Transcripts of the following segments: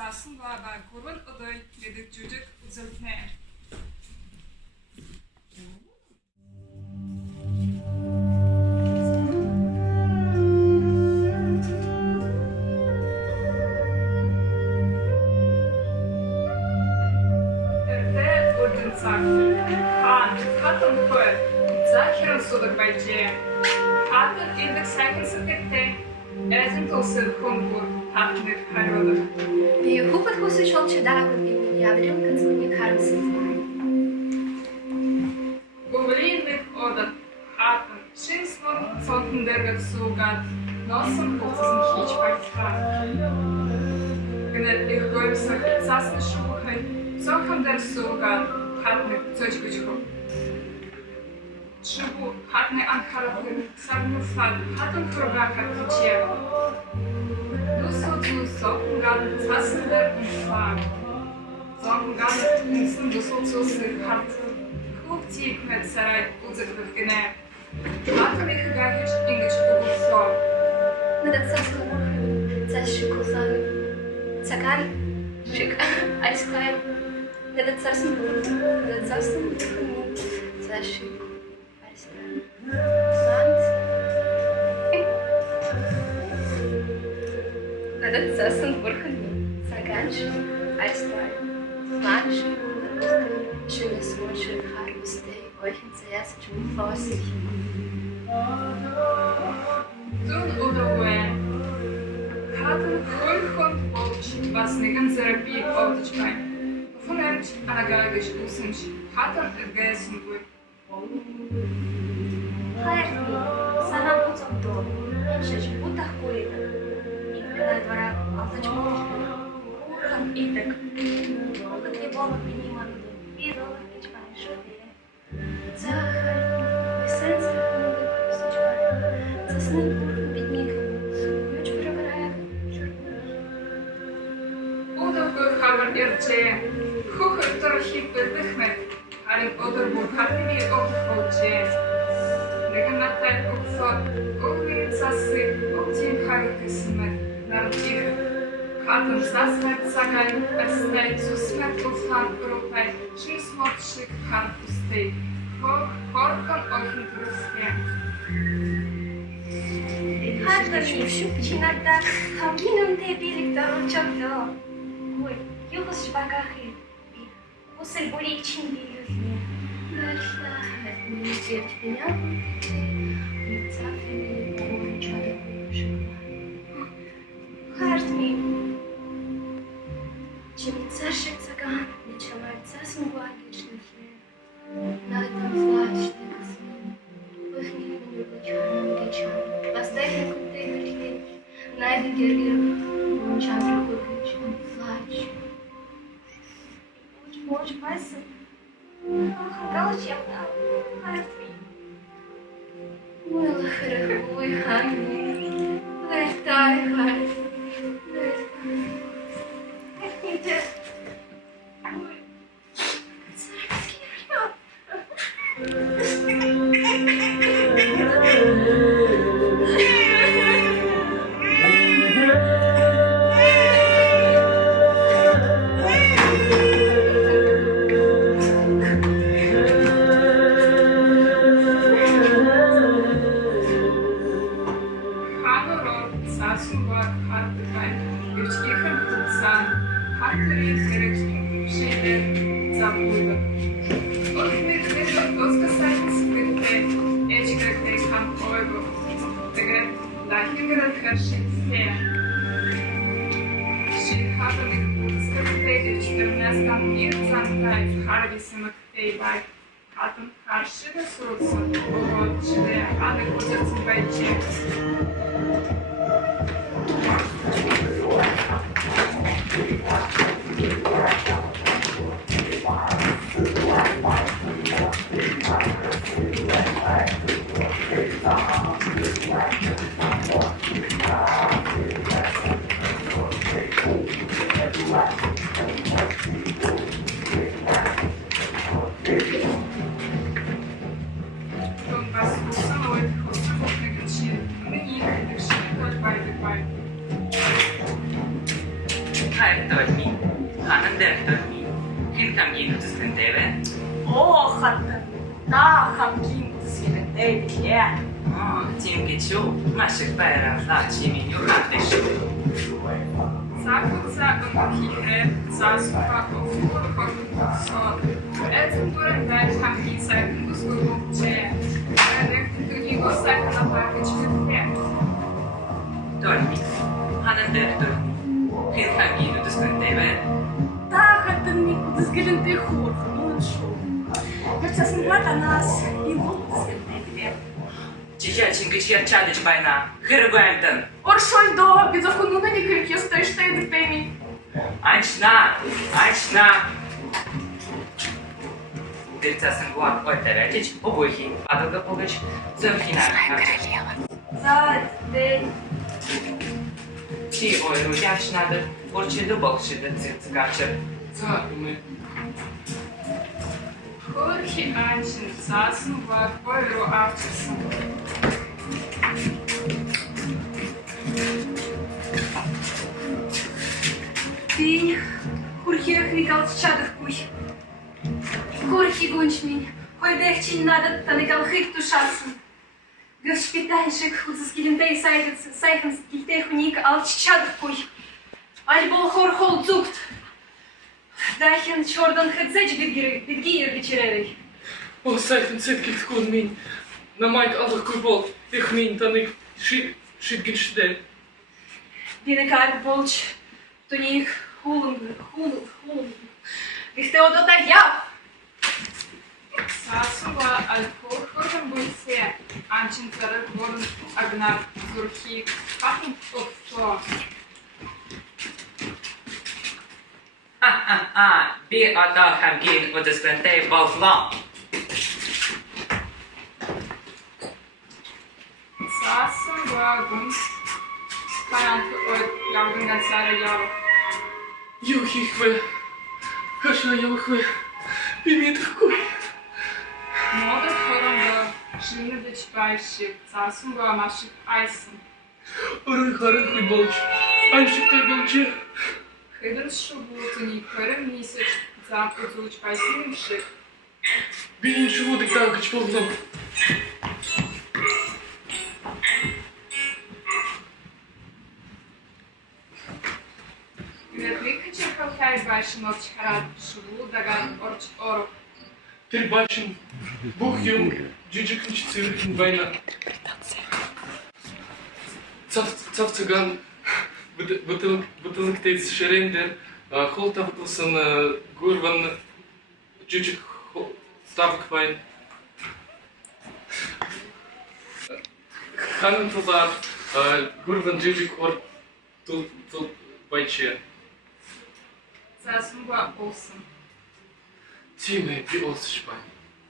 Sasun baba kurban oday dedik çocuk uzatmaya. Erte ordun saktı. Han, katın koy. Zakirin sudak bence. Hatın ildik sakin sıkıntı. Ezin tolsın kongur. Hatınır harvalı. Хубав кусочок чедаку він яврів канцелені кармси знає. Goblinlik odat. Hatın. Şinsmon sontundergat sugat. Nosum kulsasın hiç bakta. Gnet их гойсах сасны шухай. Сохам дар сугат. Hatны цочкучку. Чубу hatны анхаратын. Сарну фад. Хатын хургака кичева. Du sollten gar nicht fassen und fragen. Sorgen gar nicht wissen, du sollst hat. Хлопці медсарай узакли в кіне. Мати не хигаєш іночку в сон. Не так це слухаю, це шикозаю. Це кар, шик, айскай. Не так це слухаю, не так це слухаю. Це шик, айскай. Сант. Das Essen Burgen, Sagansch, Eisball, Mansch, schönes Wunsch, Harvest Day, euch zuerst schon vorsichtig. Tun oder wen? Hatten Hund Bolch, was nigen Therapie Bolchbein. Vonent anagagisch Usench, hatten gegessen wird. Хайрни, санам буцамто, шеш бутах кулита. Двора алтачмон, урхан итак. Потребовала принимать бирова печвай шоте. Захар, эссенция много кусочка. Засны бедник, ключ пробирает. Удовго хабар ерче, хухар торхи педихмет, арен одорбу хатими обхолче. Неганаттай обзор, огвин сасы, обтин хагакисмет. Narrativ. Hatten zasmet zagań, estej, susmet ufan grupej, czym smotszyk harpustej. Korkon ochin truskie. Hatta чинарда хамгийн үнэтэй биелэг дөрвчөглөө. Гүй, юу гэж багах юм. Үсэл бүрийг чинь биелүүлнэ. Баярлалаа. Миний зэрэг биня. Хартми. Чими цашик цагаан, не чамай цасан гуагичнэ. Надад флаш тэгсэн. Эхний миний бочхан гэж. Бастай хүнтэй хэлээ. Найд гэргэр чандраг гэж флаш. Мож байсан. Галч явна. Хартми. Мой хэрэг ой хани. Лэхтай хай. Hatten karşıda sorulsun, o çile anı kocatsın bence. Хайртойми, ханан дэртойми, хэн хамгийн үзэсгэлэнтэйвэ? Оо хатан. Та хамгийн үзэсгэлэнтэй билээ. Тийм гэж юу? Маш их баярлалаа. Чимийн юу хаатай шүү. Сакуца өнгөхихрээ заасуха өвхөрхөрхөрсоо. Эцэн бүрэн байж хамгийн сайхан бүсгүйгчээ. Нэгтгэнийг осайхан апаргаж хүртээ. Тойми, ханан дэртойми, хэн хамгийн үзэсгэлэнтэйвэ? Та хатаны үзэсгэлэнтэй хөөрхөн шүү. Хэцсэн танаас юм үзэсгэлэнтэй билээ. Чихя чингиш ярьчаадэж байна. Хэрэг амтан. Оршольдо, безохонуна не крикестой штейд пеми. Анчна. Дэрцасан гуан ойтерэж обойхи адага погэж зэмхина. За, дэй. Чи ойру яшнады орчилу бокшиды цэцгачэр. За, мы Хөрхи анчин заасан баг ойруу авчихсан. Би хөрхиөхнийг олж чадахгүй. Хөрхи гүнч минь хойдох чинь надад таныг алхах тушаасан. Госпиталь шиг үзэсгэлэнтэй сайхан сэтгэлтэй хүнийг олж чадахгүй. Альбо хорхол зүгт. Дахин чордан хэзэж бидги эргэж ирээвэй. О, сайхан сэтгэлгүй минь намайг алахгүй бол их минь таныг шидгэнштэй. Винекар болж туних хулун. Гэхдээ одоо яа. Заасан ба алхорхон бүсээ анчин цараг борон агнар зүрхи хатан тотсоо. Би одоо хамгийн үзэсгэлэнтэй боллоо. Заасан ба гүн парант явган гацара яв. Юу хийх вэ? Хашаа явах вэ? Би мэдэхгүй. Модер хорондоо шинэдэж байшиг заасан ба маш их айсан. Орой харахгүй болж аншигтай болж. Хэдэн шубуутны хорин нисэж зам үзүүлж байсан юм шиг. Би энэ шуудыг дагаж боллоо. Реплика черхалхай байшин олж хараад шубуудагаар орж оров. Тэр бачин бүх юм жижигхэн цэвэрхэн байна. Цав цагаан бутылктэй ширэндэр хол тавталсан гурван жижиг ставк байна. Ханан талаар гурван жижиг ор тул байчээ. Заасан ба олсон. Тийм ээ, би олсож байна.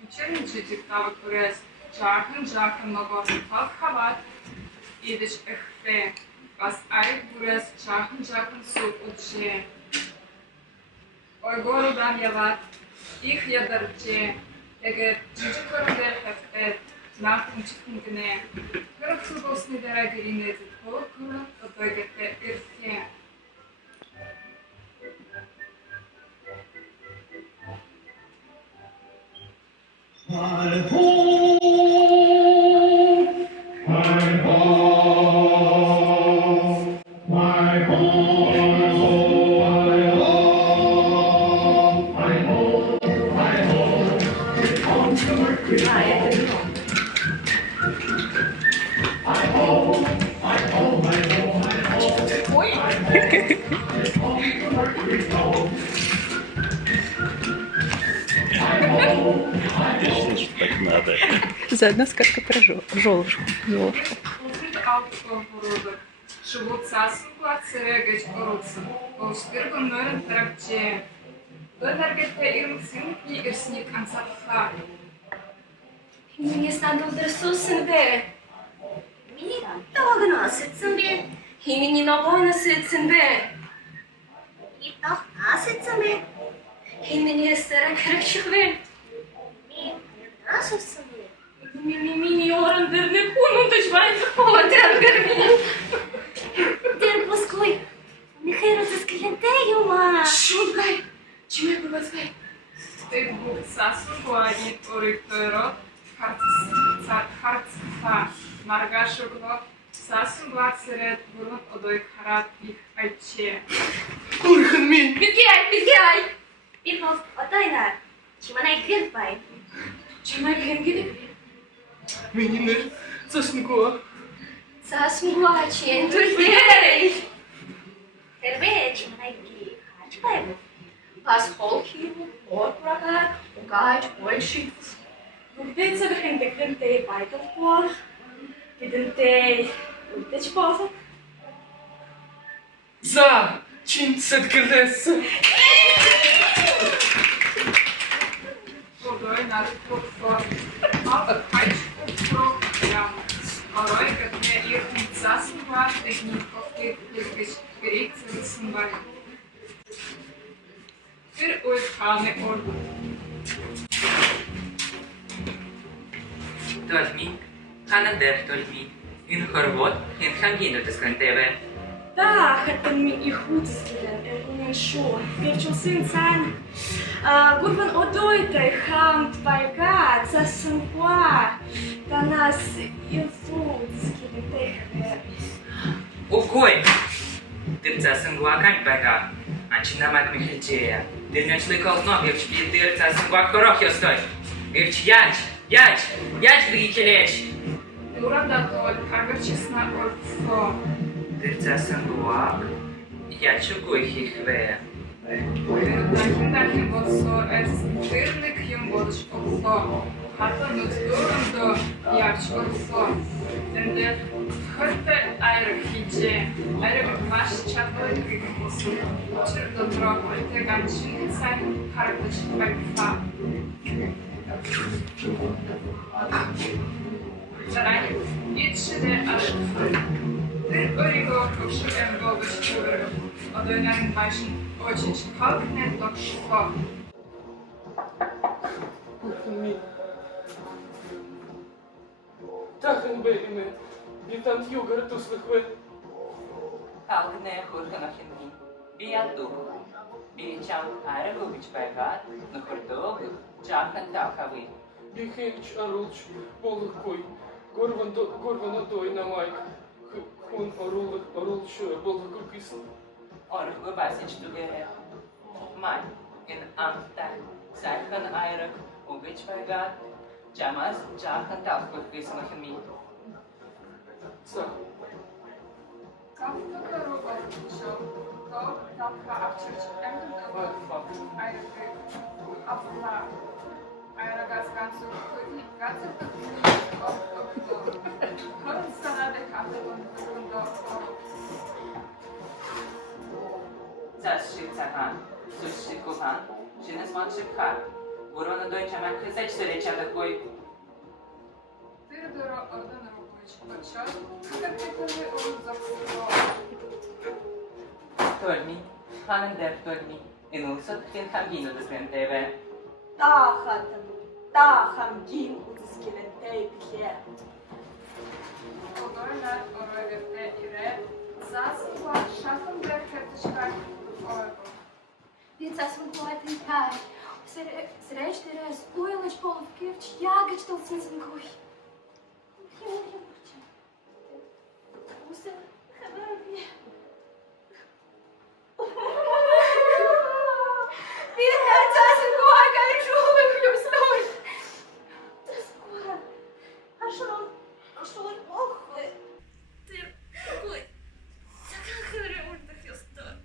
Вечерний жижиг таваг хүрээс жаахан ногоон тал хаваад идэж эхлээ. Бас ариг бүрээс жаахан суп үджээ. Ойгорудан яваад их ядарчээ. Тэгээд жижиг хөрөнгөөр хавтаад наатамчтэн гинэ. Хэрэг болсны дараа гэрийнээ хөрөнгө одоо гэдэг ирсэн. My home, my home, my home, my home, my home, my home. On to work with my home, my home, my home, my home, my home, to work with home. Так надо. Заодно сказка про Золушку. Открыт автоовороток. Шубут заасан ба цэрэгэж оруулсан. Өвсгөргөн нойрон тарагчээ. Дөргөргөтэй ирмсэний ирснийг анзаарлаа. Хинээс надад өдрөсөн бэ? Миний тоогноос эцэн бэ? Хиний ногоноос эцэн бэ? Итох асэцэн бэ? Хинээс сараг хэрэгчих вэ? Асуусан бэ? Миний орон дээр нэг хүн унтаж байна. Хоолой дээр миний. Тэр босгүй. Нэхэр үзэсгэлэнтэй шогло, сасын глацерет, бурун одой карат их айче. Урхан мин. Бигай! Ирмов, отайна. Чиманай гринбай. Чимай генгидик? Мининер. Цаснгуа. Сасмуа, чен турбей. Тербей, чиманай ги. Хачбай. Pas holkiru, orpragar, ugaaj, olšits. Dit ze begint ik den thee bijtelpoor. Ik den thee dit spozen. За. Чинцет гелес. Одой нарик покфо. Ал айч покфо ям. Орой гатне ирхнит сасын глат, эхнит ковки лиргиш грик цивилсын бай. Фир ойт ханы орду. Тольми, Ханадер Тольми, in Хорвот, in Хангину Тескантеве. Da, het me ik goed stellen. En show. Virtual sin san. Gurban odoite ham tvaiga, zasam qua. Da nas Iisus skilite. Ugoi! Dyrca sângua caņpēkā, anči namak Mihilčēja. Dyrņač likals nobievč pie dyrca sângua korohjostoj. Bievč jāč brīķelēč. Урада толь, агар честна орфо. Dyrca sângua, jāč ugoi hihvē. Дахин болсо, тырлык юм болш орфо. Хата нутдурам до явч орфо. Тенде хырты айры хиджи. Айры маш чатлы грик болсо. Чыр добро, теган чингицай, харбач байфа. Зарай, итшиде ашфы. Тыр ориго кокшу эмбогыш чуры. Одойнарын башын очич халкнет локшфо. Урхан мин. Тахен бейме. Битант югар туслыхве. Halkne hurganachin Biatu. Bicham Aragovich Bagat, Nukurtog, Jahan Takawi. Бихенч арулч полыхкой. Горван одой на майк. Хун орулчу полыхкуйкисын. Org Basich together. Mai, in Amtan, Sakan Irak, Ugich Bagat, Jamas, Jahan Takakismachmi. За. Кафка кару орчо. То тапка авчерч эмбогыш. Айры афла. Айры газганцу хуйни газетта окто. Хорн санаде кафелон до Zashicahan, Sushikuhan, Shinesman Shipkar. Urana Deutschaman Kizech такой. Тырдыро ордан робоч. Очо, как это он запустил. Tolmi, Hanender Tolmi, in Ulsat in Hangino Teskanteve. Тахам гин скилите пье. Одойна оройгете ире. Засула шафен брехетишкар. Dit is een klein taai. Ze reist er eens oeilig vol of keertje jagertje tot sinds een koei. Hoe ze gebeuren weer? Wie het is een koei, kan ik zo leuk stoot. Dat is koei. Als je een oog. Koei. Dat kan gebeuren omdat je stoot.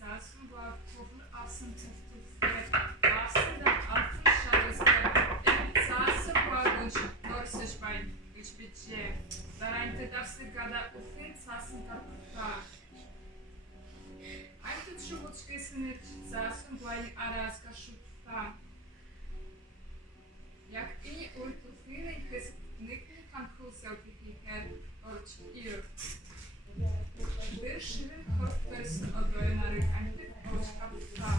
Saßen war Kuchen außen Affen Schadeste. Saßen war Gunsch, Norsisch bei Gespitze. Darein darfst du gerade Uffin Saßen Tarputa. Ein тут шубочки синит Saßen bei Araska Schupta. Jak inni Ultufine ist nicht kann Kuselki her Orch ihr. Виршили хорпес одної наріканти очка пта.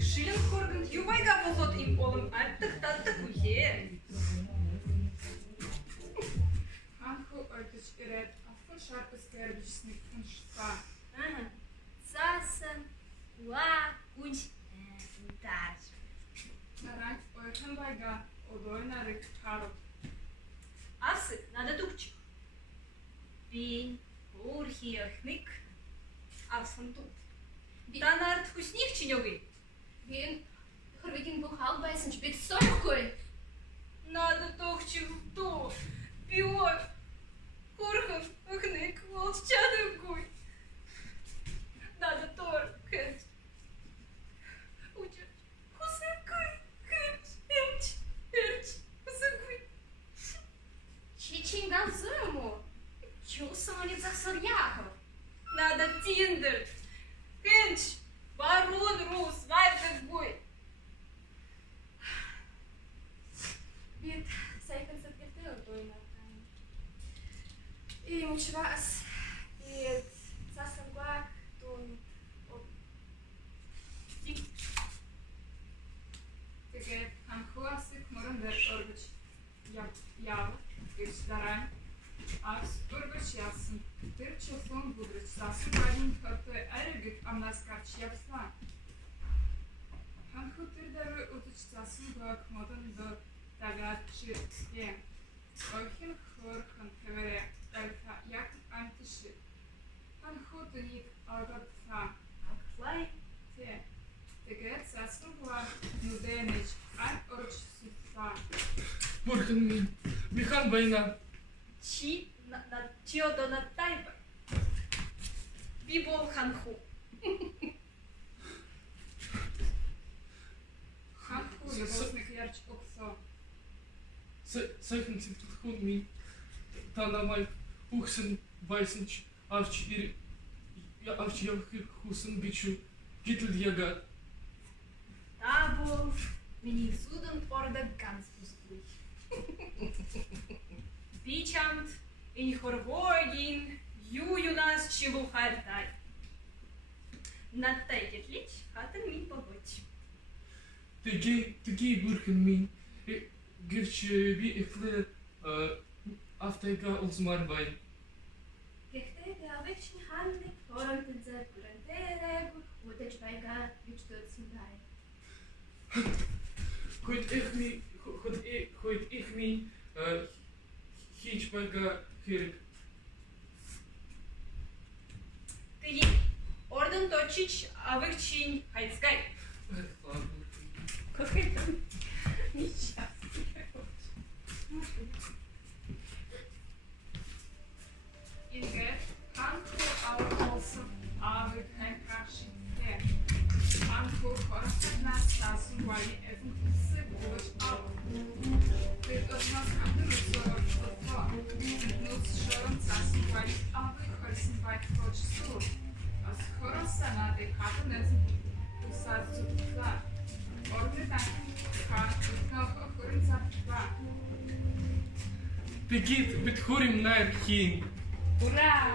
Шиллингхорген, ювайга болот им олым аттык таттык уе. Ханху ойтыч ирет, афын sharpe skerbisnik van spa. Zassen, wa, und daar. Нарань ойхан байга одой нарик хару. Асы, надо тупчик. Пин, урхиахник, асын тут. Танарт вкусних чинёгы. Вин, хорвикин бухал байсен, шпит сорокой. Надо тохчик в то. Пиор. Курхан, ахник, волчадовкой. Надо тор, хэнч. Уча. Хусынкой, хэнч, хэнч, хусынкой. Чичинган зуму. Чусаманит засорьяхов. Надо тиндер. Хэнч, барон рус, вайдовкой. Бит, сайкан сапгертел дойна. И мучвас. Бит, засангуак, дон. Тэгээд ханхуасик мөрөн дээр өргөж яв гэж дараа ас өргөж явсан. Тэр чулуун бүдрэж засан байрны хоттой ариг амнаас гарч явсан. Ханху тэр дээр өдөж засан баг модон дор дагаад чиртээ. Ойхин хөрхөн хэвээрээ алфа яг антиш. Ханху днийг алгадсан. Аклай. Тэ. Тэгээд засан баг нүдэнэж ан орж сутсан. Бурхан минь, михан байна. Чи на чиодо на тайпа. Бибол ханху. Ханху любовник ярч оксо. Сайхан цэвтэлхүүн минь та намайг үхсэн байсан ч авч явахыг хүсэн би ч гítэл ягаад. Да был миний суден орда ганц пустой. Бичамт и хорвогин юю нас чилухартай. Наттайгет лич хатын минь погодь. Тэги бурхан минь гэвч би эхлээ автайга улсмаар байна. Гэхдээ давичны ханны хоронтын зэр бүрэнтэрэг үдэж байга гэж дөрсөн бай. Хойд их минь хийж байгаа хэрэг. Ты орден точич авырчин хайцкай. Ингээд ханху авсан авыг ханхашиг дээ. Ханху хорхнаас тасан вали эвэн хүсэг болж ав. Тэгээд нас ханху сороо. Нус шорон тасан вали авыг хорсон байт хочсуу. Ас хоросана дэ хатан эзэн усаад зүтла. Орден ханху хорон цатла. Тэгид бид хөрим найр хийн. Ура!